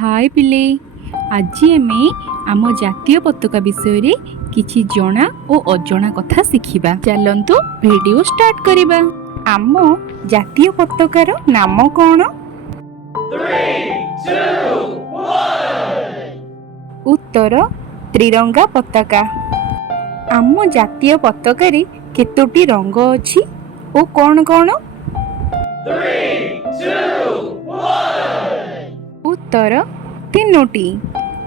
हाय पिले, आज आमे आम जातीय पताका विषय रे किछि जणा और अजणा कथा शिखिबा। चलंतु वीडियो स्टार्ट करिबा। आम जातीय पताकार नाम कोन? 3, 2, 1 उत्तर त्रिरंगा पताका। आम जातीय पताकारे केतोटी रंग अछि ओ कोन कोन? 3, 2, 1 उत्तर तीनोटी,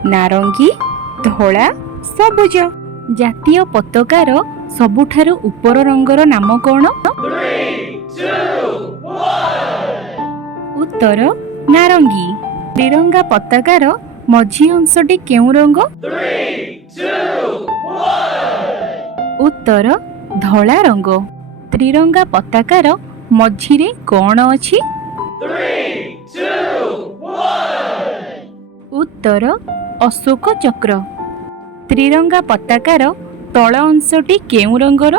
नारंगी, धला, सबुज। जातीय पताकार सबुठारु ऊपर रंगर नाम कोन? 3, 2, 1 उत्तर नारंगी। त्रिरंगा पताकार मझी अंशटी केउ रंग? 3, 2, 1 उत्तर धला रंग। त्रिरंगा पताकार मझिरे कोण अछि? 3, 2, 1 उत्तर अशोक चक्र। त्रिरंगा पताकार तळ अंशटी केउ रंगर?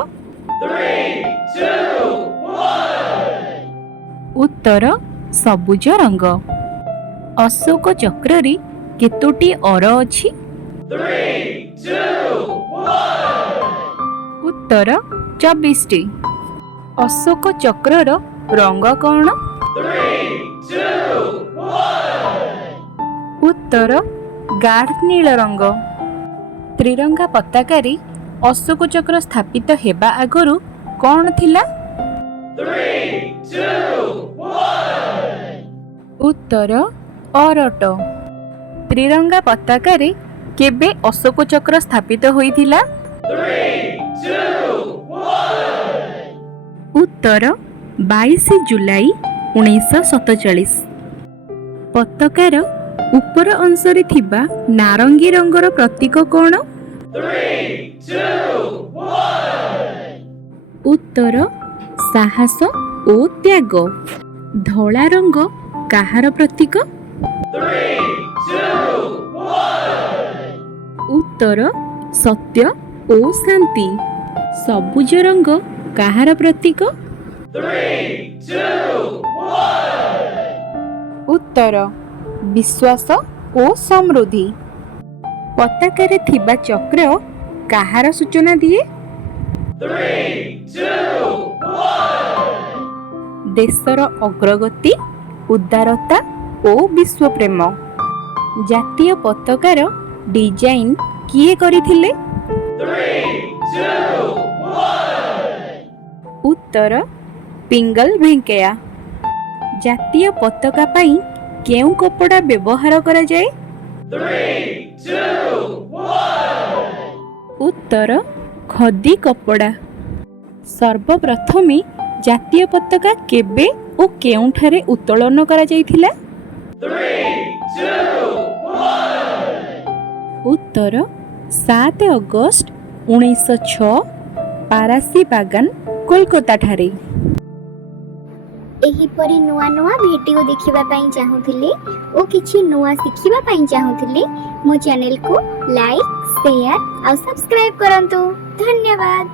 3, 2, 1 उत्तर सबुज रंग। अशोक चक्ରରେ केतोटी अर अछि? 3, 2, 1 उत्तर 24टी। अशोक चक्रर रंग कोण? 3, 2, 1 उत्तर गाढ़ नील रंग। त्रिरंगा पताकारे अशोक चक्र स्थापित हेबा आगरु कोण थिला? 3, 2, 1 उत्तर अरट। त्रिरंगा पताकारे केबे अशोक चक्र स्थापित होइथिला? 3, 2, 1 उत्तर 22 जुलाई 1947। पताकार ऊपर अंशरे थिबा नारंगी रंगर प्रतीक कोण? 3, 2, 1 उत्तर साहस ओ त्याग। धला रंग काहार प्रतीक? 3, 2, 1 उत्तर सत्य ओ शांति। सबुज रंग काहार प्रतीक? 3, 2, 1 उत्तर विश्वास ओ समृद्धि। पताकारे थिबा चक्र काहार सूचना दिए? 3, 2, 1 देशर अग्रगति, उदारता ओ विश्व प्रेम। जातीय पताकार डिजाइन किए करिथिले? 3, 2, 1 उत्तर पिंगल भेंकैया। जातीय पताका पाई केउ कपड़ा व्यवहार करा जाए? 3, 2, 1 उत्तर खदी कपड़ा। सर्वप्रथमे जातीय पताका केबे ओ केउठारे उत्तोलन करा जाइथिला? 3, 2, 1 उत्तर 7 अगस्त 1906 पारासी बागान कोलकाता ठारे। एहिपरि नुआ नुआ वीडियो देखिबा पाई चाहूथिले ओ किछि नुआ शिखिबा पाई चाहूथिले मो चैनल को लाइक शेयर और सब्सक्राइब करंतु। धन्यवाद।